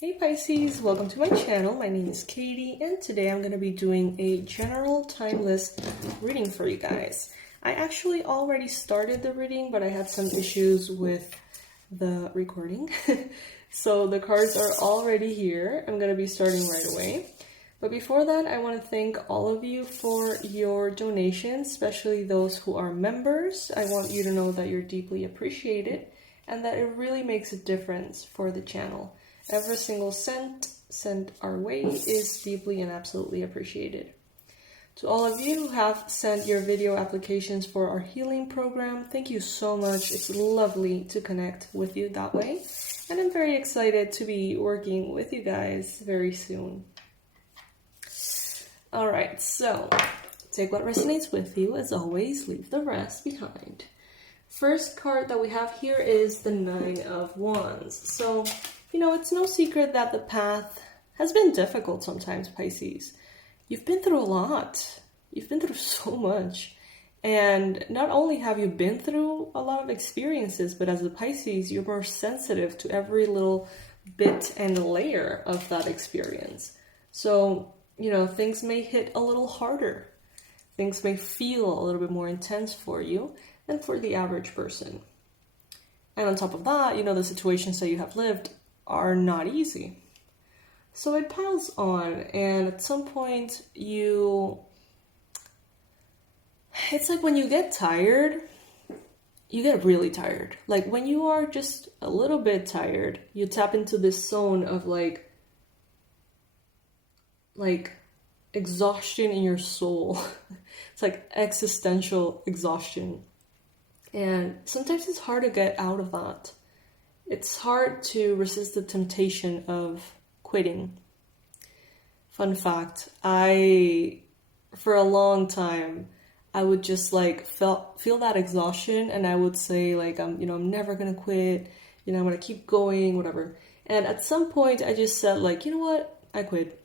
Hey Pisces, welcome to my channel. My name is Katie and today I'm going to be doing a general timeless reading for you guys. I actually already started the reading, but I had some issues with the recording. So the cards are already here. I'm going to be starting right away. But before that, I want to thank all of you for your donations, especially those who are members. I want you to know that you're deeply appreciated and that it really makes a difference for the channel. Every single cent sent our way is deeply and absolutely appreciated. To all of you who have sent your video applications for our healing program, thank you so much. It's lovely to connect with you that way. And I'm very excited to be working with you guys very soon. Alright, so take what resonates with you. As always, leave the rest behind. First card that we have here is the Nine of Wands. So, you know, it's no secret that the path has been difficult sometimes, Pisces. You've been through a lot. You've been through so much. And not only have you been through a lot of experiences, but as a Pisces, you're more sensitive to every little bit and layer of that experience. So, you know, things may hit a little harder. Things may feel a little bit more intense for you than for the average person. And on top of that, you know, the situations that you have lived are not easy. So it piles on, and at some point it's like when you get tired, you get really tired. Like when you are just a little bit tired, you tap into this zone of like exhaustion in your soul. It's like existential exhaustion. And sometimes it's hard to get out of that. It's hard to resist the temptation of quitting. Fun fact, for a long time, I would just like feel that exhaustion, and I would say like, I'm never gonna quit, I'm gonna keep going, whatever. And at some point I just said like, you know what, I quit.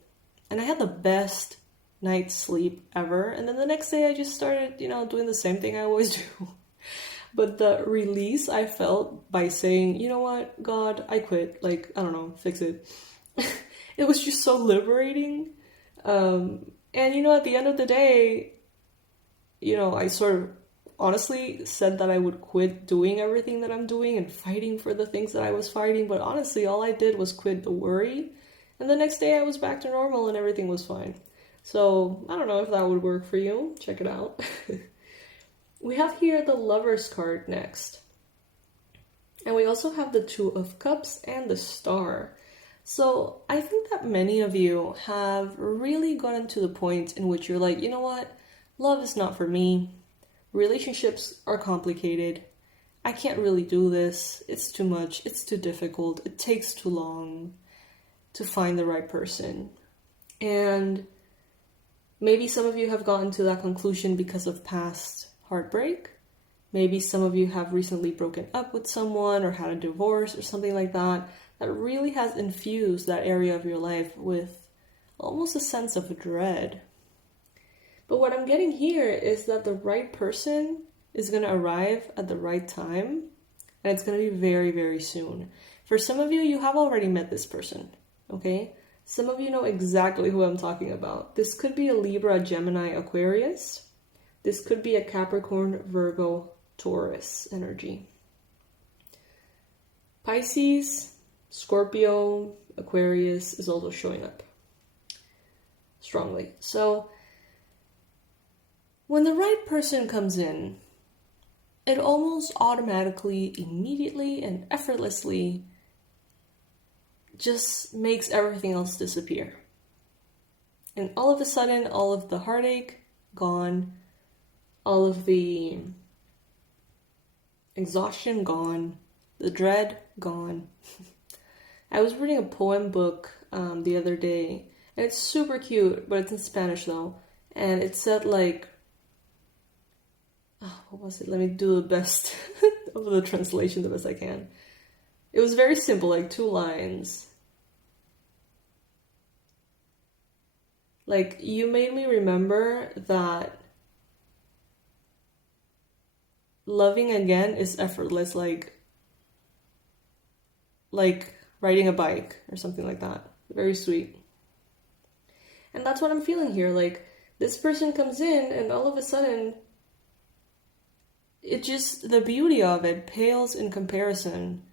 And I had the best night's sleep ever. And then the next day I just started, doing the same thing I always do. But the release I felt by saying, you know what, God, I quit. Like, I don't know, fix it. It was just so liberating. And, at the end of the day, I sort of honestly said that I would quit doing everything that I'm doing and fighting for the things that I was fighting. But honestly, all I did was quit the worry. And the next day I was back to normal and everything was fine. So I don't know if that would work for you. Check it out. We have here the Lover's card next. And we also have the Two of Cups and the Star. So I think that many of you have really gotten to the point in which you're like, you know what? Love is not for me. Relationships are complicated. I can't really do this. It's too much. It's too difficult. It takes too long to find the right person. And maybe some of you have gotten to that conclusion because of past heartbreak. Maybe some of you have recently broken up with someone or had a divorce or something like that really has infused that area of your life with almost a sense of dread. But what I'm getting here is that the right person is going to arrive at the right time, and it's going to be very, very soon. For some of you, you have already met this person, okay? Some of you know exactly who I'm talking about. This could be a Libra, Gemini, Aquarius. This could be a Capricorn, Virgo, Taurus energy. Pisces, Scorpio, Aquarius is also showing up strongly. So when the right person comes in, it almost automatically, immediately, and effortlessly just makes everything else disappear. And all of a sudden, all of the heartache, gone. All of the exhaustion, gone. The dread, gone. I was reading a poem book the other day, and it's super cute, but it's in Spanish though. And it said like, what was it? Let me do the best of the translation the best I can. It was very simple, like 2 lines. Like, you made me remember that loving again is effortless, like riding a bike or something like that. Very sweet. And that's what I'm feeling here. Like, this person comes in and all of a sudden, it just, the beauty of it pales in comparison.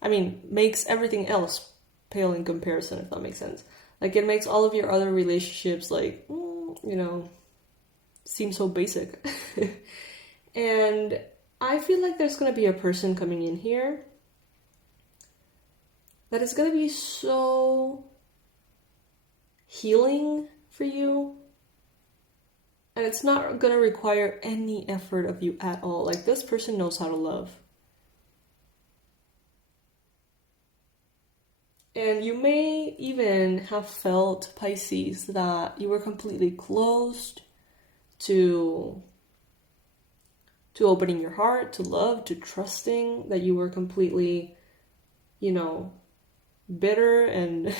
I mean, makes everything else pale in comparison, if that makes sense. Like, it makes all of your other relationships, like, seem so basic. And I feel like there's going to be a person coming in here that is going to be so healing for you. And it's not going to require any effort of you at all. Like, this person knows how to love. And you may even have felt, Pisces, that you were completely closed to opening your heart, to love, to trusting, that you were completely, bitter and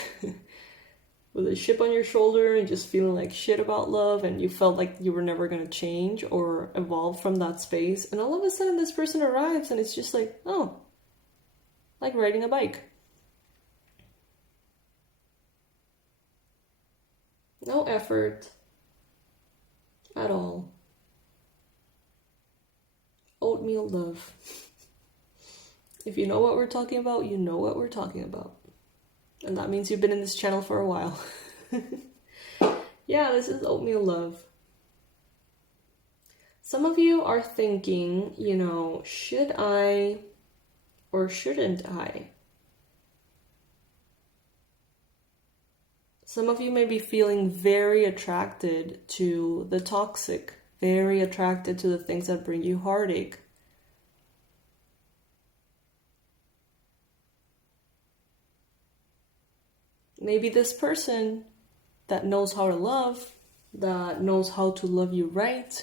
with a chip on your shoulder and just feeling like shit about love, and you felt like you were never going to change or evolve from that space. And all of a sudden this person arrives and it's just like, oh, like riding a bike. No effort at all. Oatmeal love. If you know what we're talking about, you know what we're talking about. And that means you've been in this channel for a while. Yeah, this is oatmeal love. Some of you are thinking, should I or shouldn't I? Some of you may be feeling very attracted to the toxic, very attracted to the things that bring you heartache. Maybe this person that knows how to love, that knows how to love you right,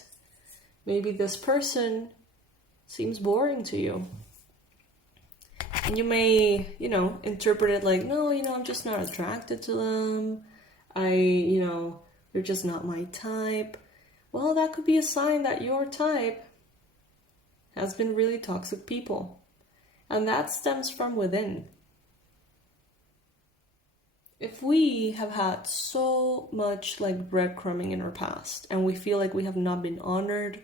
maybe this person seems boring to you. And you may, interpret it like, no, I'm just not attracted to them. They're just not my type. Well, that could be a sign that your type has been really toxic people. And that stems from within. If we have had so much like breadcrumbing in our past and we feel like we have not been honored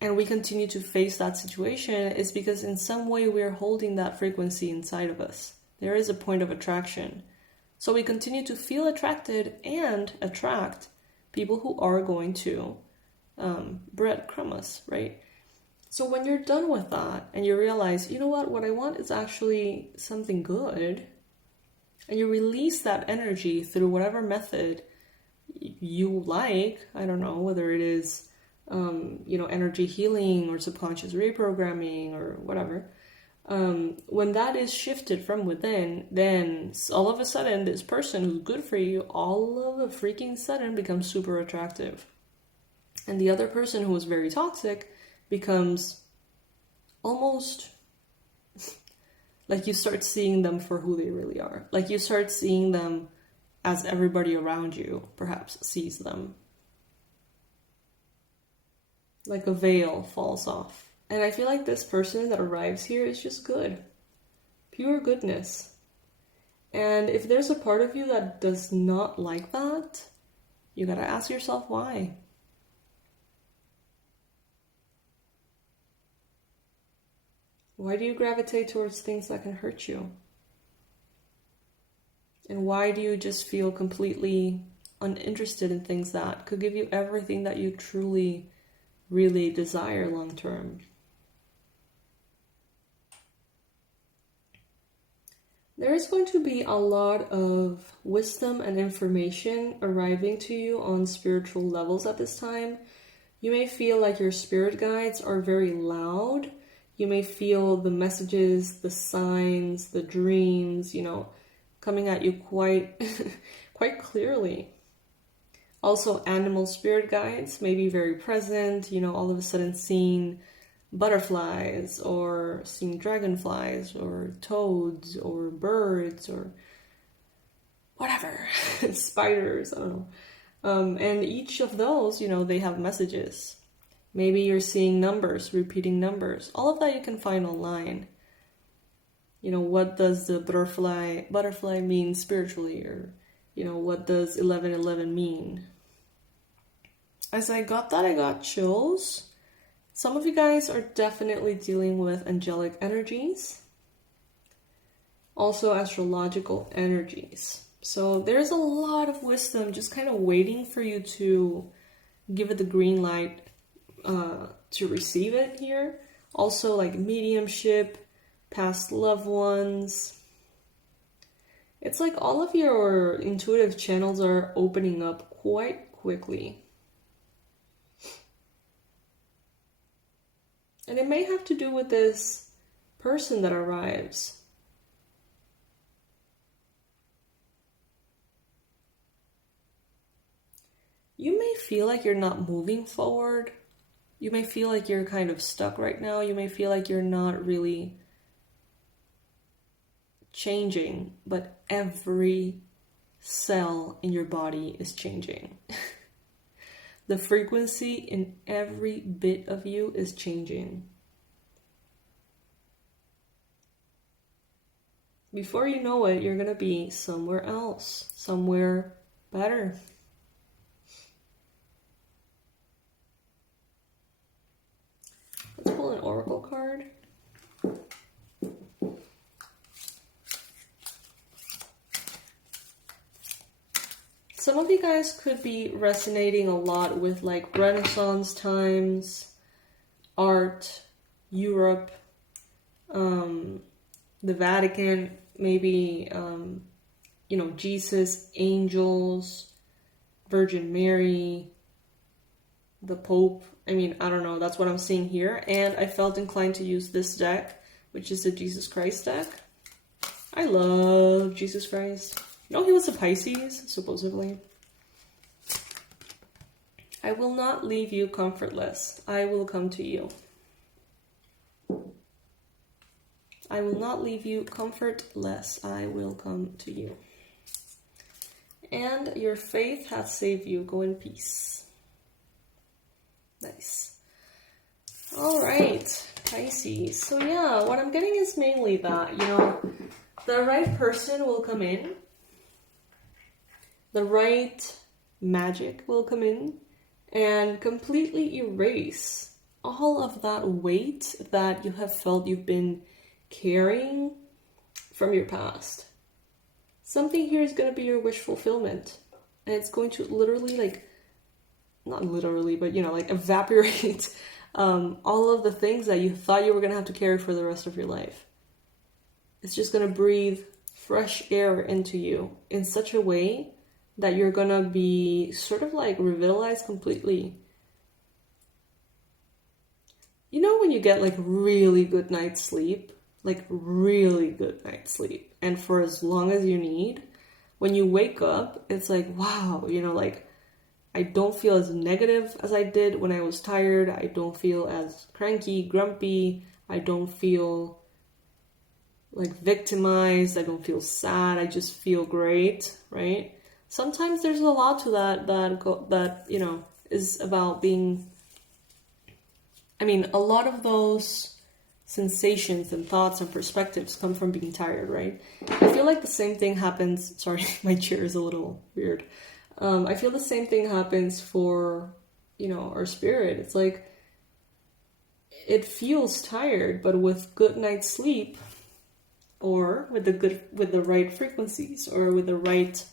and we continue to face that situation, it's because in some way we're holding that frequency inside of us. There is a point of attraction. So we continue to feel attracted and attract people who are going to breadcrumb us, right? So when you're done with that and you realize, what I want is actually something good, and you release that energy through whatever method you like, I don't know, whether it is, energy healing or subconscious reprogramming or whatever, when that is shifted from within, then all of a sudden this person who's good for you, all of a freaking sudden becomes super attractive. And the other person who is very toxic becomes almost like you start seeing them for who they really are. Like you start seeing them as everybody around you perhaps sees them. Like a veil falls off. And I feel like this person that arrives here is just good. Pure goodness. And if there's a part of you that does not like that, you gotta ask yourself why. Why do you gravitate towards things that can hurt you? And why do you just feel completely uninterested in things that could give you everything that you truly, really desire long term? There is going to be a lot of wisdom and information arriving to you on spiritual levels at this time. You may feel like your spirit guides are very loud. You may feel the messages, the signs, the dreams, coming at you quite clearly. Also, animal spirit guides may be very present, all of a sudden seeing butterflies or seeing dragonflies or toads or birds or whatever, spiders, I don't know. And each of those, they have messages. Maybe you're seeing numbers, repeating numbers. All of that you can find online. what does the butterfly mean spiritually, or, what does 1111 mean? As I got that, I got chills. Some of you guys are definitely dealing with angelic energies, also astrological energies. So there's a lot of wisdom just kind of waiting for you to give it the green light to receive it here. Also like mediumship, past loved ones. It's like all of your intuitive channels are opening up quite quickly. And it may have to do with this person that arrives. You may feel like you're not moving forward. You may feel like you're kind of stuck right now. You may feel like you're not really changing, but every cell in your body is changing. The frequency in every bit of you is changing. Before you know it, you're gonna be somewhere else, somewhere better. Let's pull an oracle card. Some of you guys could be resonating a lot with like Renaissance times, art, Europe, the Vatican, maybe, Jesus, angels, Virgin Mary, the Pope. I mean, I don't know, that's what I'm seeing here. And I felt inclined to use this deck, which is the Jesus Christ deck. I love Jesus Christ. He was a Pisces, supposedly. I will not leave you comfortless. I will come to you. I will not leave you comfortless. I will come to you. And your faith hath saved you. Go in peace. Nice. All right, Pisces. So yeah, what I'm getting is mainly that, the right person will come in. The right magic will come in and completely erase all of that weight that you have felt you've been carrying from your past. Something here is going to be your wish fulfillment. And it's going to literally, not literally, but, evaporate all of the things that you thought you were going to have to carry for the rest of your life. It's just going to breathe fresh air into you in such a way that you're gonna be sort of revitalized completely. When you get really good night's sleep, really good night's sleep, and for as long as you need, when you wake up, it's wow, I don't feel as negative as I did when I was tired. I don't feel as cranky, grumpy. I don't feel victimized. I don't feel sad. I just feel great, right? Sometimes there's a lot to that is about being, a lot of those sensations and thoughts and perspectives come from being tired, right? I feel like the same thing happens, sorry, my chair is a little weird. I feel the same thing happens for, our spirit. It's it feels tired, but with good night's sleep, or with the right frequencies, or with the right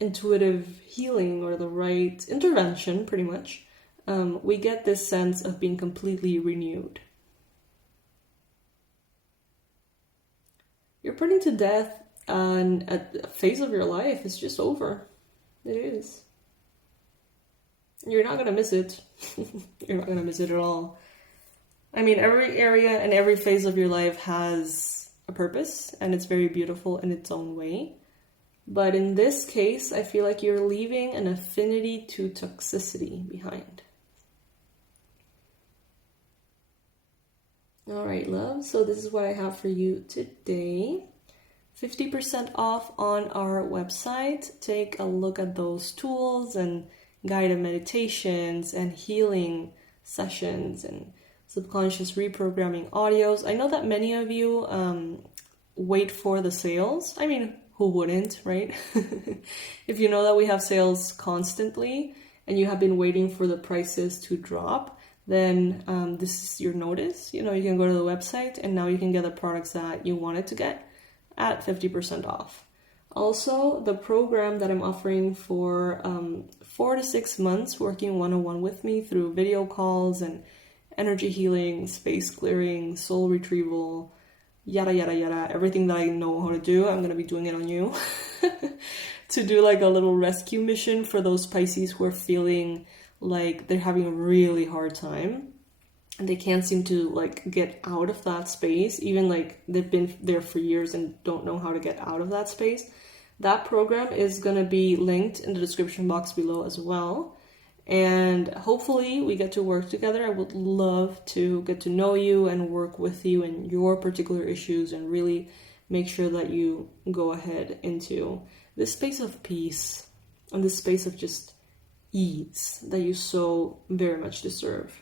intuitive healing, or the right intervention, pretty much, we get this sense of being completely renewed. You're putting to death a phase of your life. It's just over. It is. You're not gonna miss it. You're not gonna miss it at all. Every area and every phase of your life has a purpose, and it's very beautiful in its own way. But in this case, I feel like you're leaving an affinity to toxicity behind. All right, love. So this is what I have for you today. 50% off on our website. Take a look at those tools and guided meditations and healing sessions and subconscious reprogramming audios. I know that many of you wait for the sales. I mean, who wouldn't, right? If you know that we have sales constantly and you have been waiting for the prices to drop, then this is your notice. You know, you can go to the website and now you can get the products that you wanted to get at 50% off. Also, the program that I'm offering for 4 to 6 months working one-on-one with me through video calls and energy healing, space clearing, soul retrieval, yada, yada, yada, everything that I know how to do, I'm going to be doing it on you. To do like a little rescue mission for those Pisces who are feeling like they're having a really hard time and they can't seem to like get out of that space, even like they've been there for years and don't know how to get out of that space. That program is going to be linked in the description box below as well. And hopefully we get to work together. I would love to get to know you and work with you in your particular issues and really make sure that you go ahead into this space of peace and this space of just ease that you so very much deserve.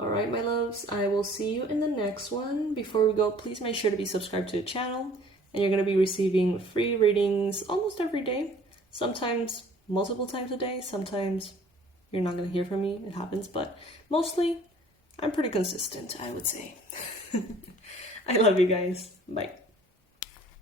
All right, my loves, I will see you in the next one. Before we go, please make sure to be subscribed to the channel, and you're going to be receiving free readings almost every day, sometimes multiple times a day. Sometimes you're not going to hear from me. It happens, but mostly I'm pretty consistent, I would say. I love you guys. Bye.